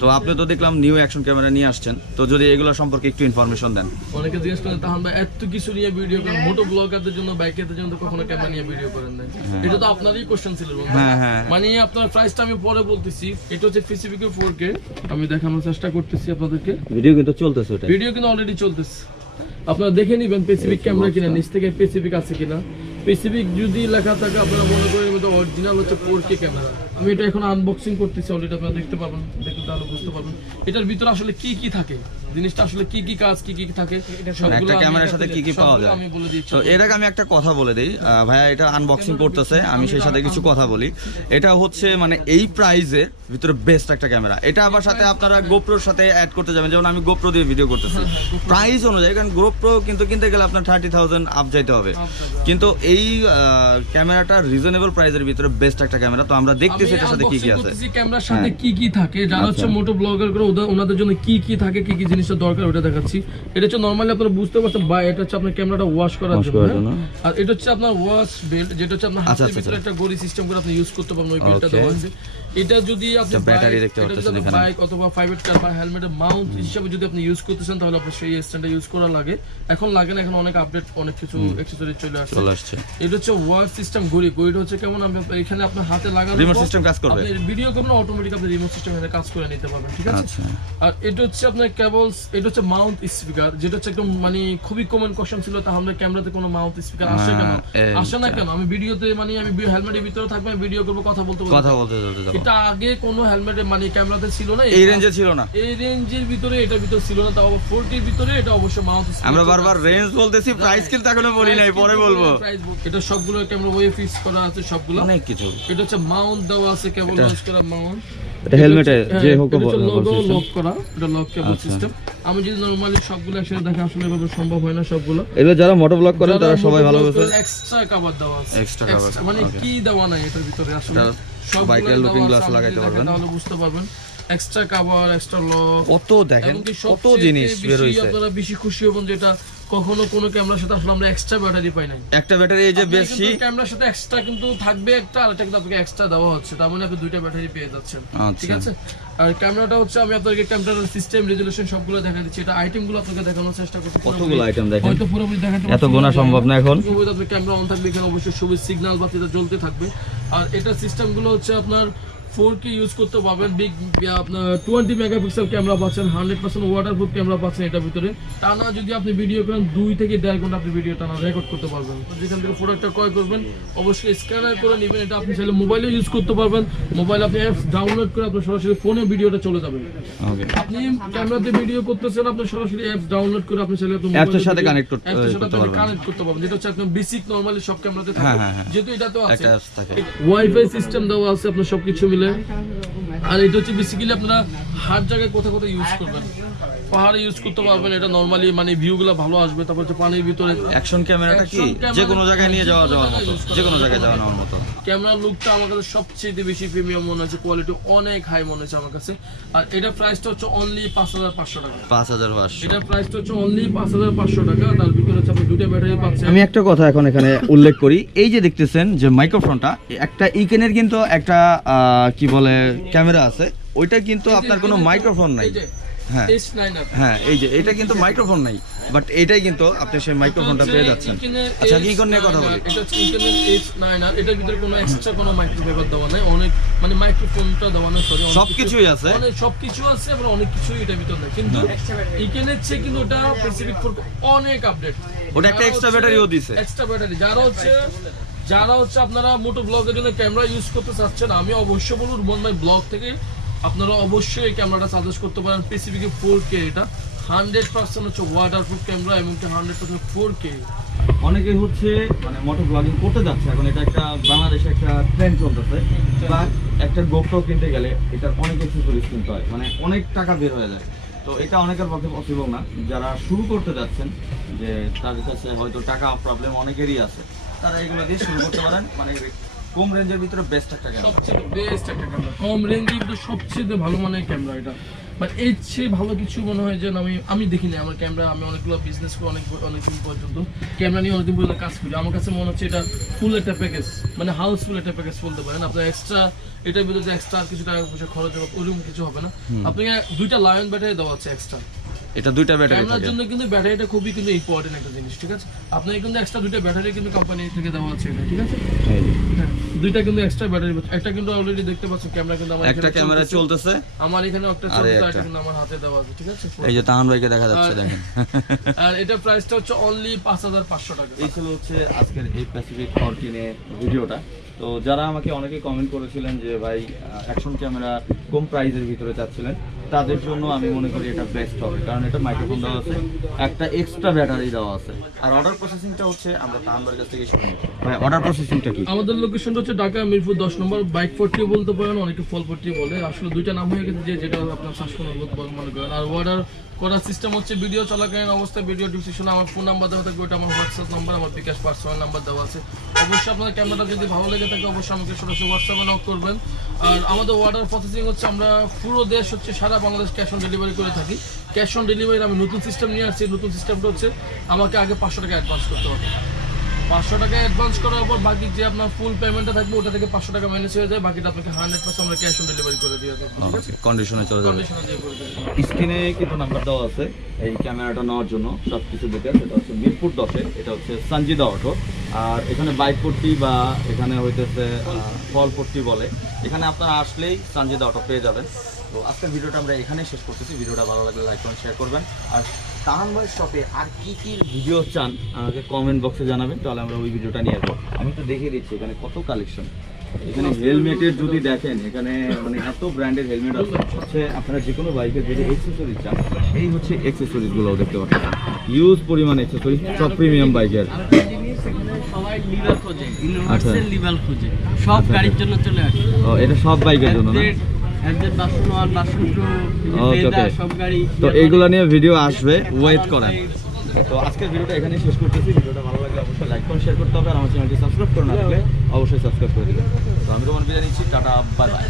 তো আপনি তো দেখলাম নিউ অ্যাকশন ক্যামেরা নিয়ে আসছেন, তো যদি এগুলো সম্পর্কে একটু ইনফরমেশন দেন। অনেকে জিজ্ঞেস করেন তাহলে ভাই এত কিছু নিয়ে ভিডিও করেন, মোটো ব্লগারদের জন্য বাইকারদের জন্য কখনো ক্যামেরা নিয়ে ভিডিও করেন না? এটা তো আপনারই কোশ্চেন ছিল। মানে আপনার প্রাইসটা আমি পরে বলতেছি। এটা হচ্ছে PCBK 4K, আমি দেখানোর চেষ্টা করতেছি আপনাদেরকে। ভিডিও কিন্তু চলতেছে, ওটা ভিডিও কিন্তু অলরেডি চলতেছে, আপনারা দেখে নিবেন PCBK ক্যামেরা কিনা, নিচ থেকে PCBK আছে কিনা। PCBK যদি লেখা থাকে আপনারা মনে করেন এটা অরিজিনাল হচ্ছে 4K ক্যামেরা। আমি এটা এখন আনবক্সিং করতেছি, অলরেডি আপনারা দেখতে পাবেন, দেখতে তাহলে বুঝতে পারবেন এটার ভিতরে আসলে কি কি থাকে, জিনিসটা আসলে কি কি কাজ, কি কি থাকে, একটা ক্যামেরার সাথে কি কি পাওয়া যায় আমি বলে দিচ্ছি। তো এর আগে আমি একটা কথা বলে দেই, ভাইয়া এটা আনবক্সিং করতেছে, আমি সেই সাথে কিছু কথা বলি। এটা হচ্ছে মানে এই প্রাইজের ভিতরে বেস্ট একটা ক্যামেরা। এটা আবার সাথে আপনারা গোপ্রোর সাথে অ্যাড করতে যাবেন, যেমন আমি গোপ্রো দিয়ে ভিডিও করতেছি প্রাইস অনুযায়ী, কারণ গোপ্রো কিন্তু কিনতে গেলে আপনার 30,000 আপ যাইতে হবে, কিন্তু এই ক্যামেরাটা রিজনেবল প্রাইসের ভিতরে বেস্ট একটা ক্যামেরা। তো আমরা দেখতেছি এটার সাথে কি কি আছে, ক্যামেরার সাথে কি কি থাকে, যারা হচ্ছে মোটো ব্লগার করে ওনাদের জন্য কি কি থাকে, কি কি জিনিসটা দরকার ওটা দেখাচ্ছি। এটা হচ্ছে নরমালি আপনারা বুঝতে পারছেন, বা এটা হচ্ছে আপনার ক্যামেরাটা ওয়াশ করার জন্য, আর এটা হচ্ছে আপনার ওয়াশ বেল্ট, যেটা হচ্ছে আপনার হাতের ভিতরে একটা গড়ি সিস্টেম করে আপনি ইউজ করতে পারবেন, ওই বেল্টটা দেওয়া আছে। এটা যদি আপনি ব্যাটারি দেখতে পাচ্ছেন এখানে, বাইক অথবা প্রাইভেট কার বা হেলমেটের মাউন্ট হিসেবে যদি আপনি ইউজ করতেছেন, তাহলে আপনার সেই স্ট্যান্ডটা ইউজ করা লাগে। এখন লাগে না, এখন অনেক আপডেট, অনেক কিছু অ্যাকসেসরি চলে আসছে। এটা হচ্ছে ওয়াশ সিস্টেম ঘড়ি। ঘড়িটা হচ্ছে কেমন, আপনি এখানে আপনার হাতে লাগানো রিমোট সিস্টেম কাজ করবে, আপনি ভিডিও করবেন অটোমেটিক আপনি রিমোট সিস্টেম এখানে কাজ করে নিতে পারবেন, ঠিক আছে। আর এটা হচ্ছে আপনার কেবলস, এটা হচ্ছে মাউন্ট স্পিকার, যেটা হচ্ছে একদম মানে খুবই কমন কোশ্চেন ছিল, তাহলে ক্যামেরাতে কোনো মাউন্ট স্পিকার আসে কেন, আসে না কেন? আমি ভিডিওতে মানে আমি হেলমেটের ভিতরে থাকবো, ভিডিও করবো, কথা বলতে এটা আগে কোনো হেলমেটে মানে ক্যামেরাতে ছিল না, এই রেঞ্জে ছিল না, এই রেঞ্জের ভিতরে এটার ভিতরে ছিল না, তাও 4K এর ভিতরে। এটা অবশ্যই মাউন্ট স্পিকার, আমরা বারবার রেঞ্জ বলতেছি, প্রাইস কিন্তু এখনো বলি নাই, পরে বলবো। এটা সবগুলো ক্যামেরা ওয়ে ফিক্স করা আছে, সবগুলো অনেক কিছু। এটা হচ্ছে মাউন্ট দেওয়া আছে, কেবল ইউজ করা মাউন্ট, এটা হেলমেটে যে হোক লোগো লক করা, এটা লক কেবল সিস্টেম। আমি যদি নরমালি সবগুলো একসাথে দেখা আসলে এভাবে সম্ভব হয় না সবগুলো। এগুলো যারা মোটো ব্লগ করেন তারা সবাই ভালো বুঝে। এক্সট্রা কভার দেওয়া আছে, এক্সট্রা কভার মানে কি দেওয়া নাই এটার ভিতরে আসলে, সব বাইকের লুকিং গ্লাস লাগাইতে পারবেন, তাহলে বুঝতে পারবেন। এক্সট্রা কভার, এক্সট্রা লক, কত দেখেন কত জিনিস বের হইছে। আপনারা বেশি খুশি হবেন যেটা কখনো কোনো ক্যামেরার সাথে আসলে আমরা এক্সট্রা ব্যাটারি পাই নাই। একটা ব্যাটারি এই যে বেশি ক্যামেরার সাথে এক্সট্রা কিন্তু থাকবে একটা, আর এটা কিন্তু আপনাকে এক্সট্রা দেওয়া হচ্ছে, তার মানে আপনি দুইটা ব্যাটারি পেয়ে যাচ্ছেন, ঠিক আছে। আর ক্যামেরাটা হচ্ছে আমি আপনাদেরকে ক্যামেরার সিস্টেম রেজোলিউশন সবগুলো দেখা দিচ্ছি। এটা আইটেমগুলো আপনাকে দেখানোর চেষ্টা করতে, কতগুলো আইটেম দেখেন, হয়তো পুরোপুরি দেখাতে এত গোনা সম্ভব না এখন। আপনি ক্যামেরা অন থাকবে, এখানে অবশ্যই সবুজ সিগন্যাল বাতিটা জ্বলতে থাকবে। আর এটা সিস্টেমগুলো হচ্ছে আপনার 4K ইউজ করতে পারবেন, বিগ আপনার 20 মেগাপিক্সেল ক্যামেরা পাচ্ছেন, 100% ওয়াটারপ্রুফ ক্যামেরা পাচ্ছেন এটার ভিতরে। টানা যদি আপনি ভিডিও করেন 2 থেকে 1.5 ঘন্টা আপনি ভিডিও টানা রেকর্ড করতে পারবেন। যেখান থেকে প্রোডাক্টটা ক্রয় করবেন অবশ্যই স্ক্যানার করে নেবেন। এটা আপনি চাইলে মোবাইলে ইউজ করতে পারবেন, মোবাইলে আপনি অ্যাপস ডাউনলোড করে আপনার সরাসরি ফোনে ভিডিওটা চলে যাবে। আপনি ক্যামেরাতে ভিডিও করতেছেন, আপনি সরাসরি অ্যাপস ডাউনলোড করে আপনি চাইলে আপনার অ্যাপসের সাথে কানেক্ট করতে পারবেন, যেটা হচ্ছে একদম বেসিক নরমালি সব ক্যামেরাতে থাকে, যেহেতু এটাতেও আছে একটা অ্যাপস থাকে, ওয়াইফাই সিস্টেম দেওয়া আছে আপনার সবকিছু মিলে। আর এটা হচ্ছে বেসিক্যালি আপনারা হার জায়গায় কোথাও কোথাও ইউজ করবেন, পাহাড়ে ইউজ করতে পারবেন, এটা নরমালি মানে ভিউগুলো ভালো আসবে। তারপর হচ্ছে পানির ভিতরে অ্যাকশন ক্যামেরাটা কি যে কোনো জায়গায় নিয়ে যাওয়ার মতো, যে কোনো জায়গায় যাওয়ার মতো। ক্যামেরার লুকটা আমার কাছে সবচেয়ে বেশি প্রিমিয়াম মনে হচ্ছে, কোয়ালিটি অনেক হাই মনে হচ্ছে আমার কাছে। আর এটা প্রাইসটা হচ্ছে অনলি 5,500 টাকা, 5,500। এটা প্রাইসটা হচ্ছে অনলি 5,500 টাকা। তার ভিতরে হচ্ছে আপনি দুটো ব্যাটারি পাচ্ছেন। আমি একটা কথা এখন এখানে উল্লেখ করি, এই যে দেখতেছেন যে মাইক্রোফোনটা, একটা ইকেনের কিন্তু একটা কি বলে ক্যামেরা আছে, ওইটা কিন্তু আপনার কোনো মাইক্রোফোন নাই। হ্যাঁ এই যে এটা কিন্তু মাইক্রোফোন নাই, বাট এটাই কিন্তু আপনি সেই মাইক্রোফোনটা পেয়ে যাচ্ছেন। আচ্ছা কি কোন নিয়ে কথা বলি, এটা হচ্ছে ইকেনের H9R, এটার ভিতরে কোনো এক্সট্রা কোনো মাইক্রোফোন দেওয়া নাই, অনেক মানে মাইক্রোফোনটা দেওয়া নাই, সরি সবকিছুই আছে, অনেক সবকিছু আছে, আবার অনেক কিছুই এটার ভিতরে নাই। কিন্তু ইকেনের চেয়ে কিন্তু ওটা স্পেসিফিক ফর অনেক আপডেট, ওটা একটা এক্সট্রা ব্যাটারিও দিয়েছে, এক্সট্রা ব্যাটারি। যারা হচ্ছে আপনারা মোটো ব্লগের জন্য ক্যামেরা ইউজ করতে চাচ্ছেন, আমি অবশ্যই বলবো রুমান ভাই ব্লগ থেকে আপনারা অবশ্যই এই ক্যামেরাটা সাজেস্ট করতে পারেন। PCBK 4K, এটা 100% হচ্ছে ওয়াটারপ্রুফ ক্যামেরা এবং 100% 4K। অনেকে হচ্ছে মানে মোটো ব্লগিং করতে যাচ্ছে, এখন এটা একটা বাংলাদেশে একটা ট্রেন্ড চলতেছে, বা একটা গোপ্রো কিনতে গেলে এটার অনেক অ্যাকসেসরিজ কিনতে হয়, মানে অনেক টাকা বের হয়ে যায়। তো এটা অনেকের পক্ষে পসিবল না। যারা শুরু করতে যাচ্ছেন, যে তাদের কাছে হয়তো টাকা প্রবলেম অনেকেরই আছে, তারা এগুলো দিয়ে শুরু করতে পারেন। মানে কম রেঞ্জের ভিতরে বেস্ট একটা ক্যামেরা, সবচেয়ে বেস্ট একটা ক্যামেরা, কম রেঞ্জের ভিতরে সবচেয়ে ভালো মানের ক্যামেরা এটা। বাট এর চেয়ে ভালো কিছু মনে হয় যে আমি দেখিনি আমার ক্যামেরা, আমি অনেকগুলো বিজনেস করে অনেকদিন পর্যন্ত ক্যামেরা নিয়ে অনেকদিন পর্যন্ত কাজ করি। আমার কাছে মনে হচ্ছে এটা ফুল একটা প্যাকেজ, মানে হাউসফুল একটা প্যাকেজ বলতে পারেন। আপনার এক্সট্রা এটার ভিতরে যে এক্সট্রা কিছু টাকা পয়সা খরচ হবে ওরকম কিছু হবে না। আপনাকে 2টা লায়ন ব্যাটারি দেওয়া আছে এক্সট্রা। এটা 2টা ব্যাটারি ক্যামেরার জন্য কিন্তু ব্যাটারিটা খুবই কিন্তু ইম্পর্টেন্ট একটা জিনিস, ঠিক আছে? আপনাকে কিন্তু এক্সট্রা 2টা ব্যাটারি কিন্তু কোম্পানি থেকে দেওয়া আছে এটা, ঠিক আছে? হ্যাঁ, 2টা কিন্তু এক্সট্রা ব্যাটারি, একটা কিন্তু অলরেডি দেখতে পাচ্ছেন ক্যামেরা কিন্তু আমার একটা ক্যামেরা চলতেছে, আমার এখানে একটা চলতেছে, একটা কিন্তু আমার হাতে দেওয়া আছে, ঠিক আছে? এই যে তাহান ভাইকে দেখা যাচ্ছে, দেখেন। আর এটা প্রাইসটা হচ্ছে অনলি 5500 টাকা। এই ছিল হচ্ছে আজকের এই প্যাসিফিক 14 ভিডিওটা। তো যারা আমাকে অনেকে কমেন্ট করেছিলেন যে ভাই অ্যাকশন ক্যামেরা কম প্রাইসের ভিতরে চাচ্ছিলেন, তাদের জন্য আমি মনে করি এটা বেস্ট হবে, কারণ এটা মাইক্রোফোন দেওয়া আছে, একটা এক্সট্রা ব্যাটারি দেওয়া আছে, আর অর্ডার প্রসেসিংটা হচ্ছে আমরা তাহানবার কাছ থেকে শুনি। ভাই অর্ডার প্রসেসিংটা কি? আমাদের লোকেশনটা হচ্ছে ঢাকা মিরপুর 10 নম্বর, বাইক 40 বলতে পারেন, অনেকে ফল 40 বলে, আসলে 2টা নাম হয়ে গেছে যেটা আপনার শাসন মনে করেন। আর অর্ডার করার সিস্টেম হচ্ছে ভিডিও চলাকালীন অবস্থায় ভিডিও ডিসক্রিপশনে আমার ফোন নাম্বার দেওয়া থাকবে, ওটা আমার হোয়াটসঅ্যাপ নাম্বার, আমার বিকাশ পার্সোনাল নাম্বার দেওয়া আছে। অবশ্যই আপনার ক্যামেরাটা যদি ভালো লেগে থাকে অবশ্যই আমাকে সরাসরি হোয়াটসঅ্যাপে নক করবেন। আর আমাদের অর্ডার প্রসেসিং হচ্ছে আমরা পুরো দেশ হচ্ছে সারা বাংলাদেশ ক্যাশ অন ডেলিভারি করে থাকি। ক্যাশ অন ডেলিভারি আমি নতুন সিস্টেম নিয়ে আসছি। নতুন সিস্টেমটা হচ্ছে আমাকে আগে 500 টাকা অ্যাডভান্স করতে হবে। 500 টাকা অ্যাডভান্স করার পর বাকি যে আপনার ফুল পেমেন্টটা থাকবে ওটা থেকে 500 টাকা মাইনাস হয়ে যায়, বাকিটা আপনাকে 100% আমরা ক্যাশ অন ডেলিভারি করে দিয়ে দেবো, ঠিক আছে? কন্ডিশনে চলে যাবে। কন্ডিশনে দিয়ে করে দেবো। স্ক্রিনে কিন্তু নাম্বার দেওয়া আছে এই ক্যামেরাটা নেওয়ার জন্য, সব কিছু দেখে। এটা হচ্ছে মিরপুর 10-এ, এটা হচ্ছে সঞ্জিদা অটো। আর এখানে বাইক 40 বা এখানে হইতেছে ফল 40 বলে, এখানে আপনারা আসলেই সঞ্জিদা অটো পেয়ে যাবেন। তো আজকের ভিডিওটা আমরা এখানেই শেষ করতেছি। ভিডিওটা ভালো লাগলে লাইক করুন, শেয়ার করবেন। আর তাহান ভাই শপে আর কি কি ভিডিও চান আমাকে কমেন্ট বক্সে জানাবেন, তাহলে আমরা ওই ভিডিওটা নিয়ে আসবো। আমি তো দেখিয়ে দিচ্ছি এখানে কত কালেকশন। এখানে হেলমেটের যদি দেখেন, এখানে মানে এত ব্র্যান্ডের হেলমেট আছে। আপনারা যে কোনো বাইকের যদি অ্যাকসেসরিজ চান, এই হচ্ছে অ্যাকসেসরিজগুলোও দেখতে পাচ্ছেন, ইউজ পরিমাণ অ্যাকসেসরিজ, সব প্রিমিয়াম বাইকের। সবাই লিভার খোঁজে, ইউনিভার্সাল লিভার খোঁজে, সব গাড়ির জন্য চলে আসে। ও, এটা সব বাইকের জন্য না? সব গাড়ি। তো এইগুলো নিয়ে ভিডিও আসবে, ওয়েট করেন। তো আজকের ভিডিওটা এখানেই শেষ করতেছি। ভিডিওটা ভালো লাগলে অবশ্যই লাইক করুন, শেয়ার করতে হবে, আর আমার চ্যানেলটি সাবস্ক্রাইব করুন, আসলে অবশ্যই সাবস্ক্রাইব করে দিবেন। তো আমি রোমান বিদায় নিচ্ছি, টাটা, বাই বাই।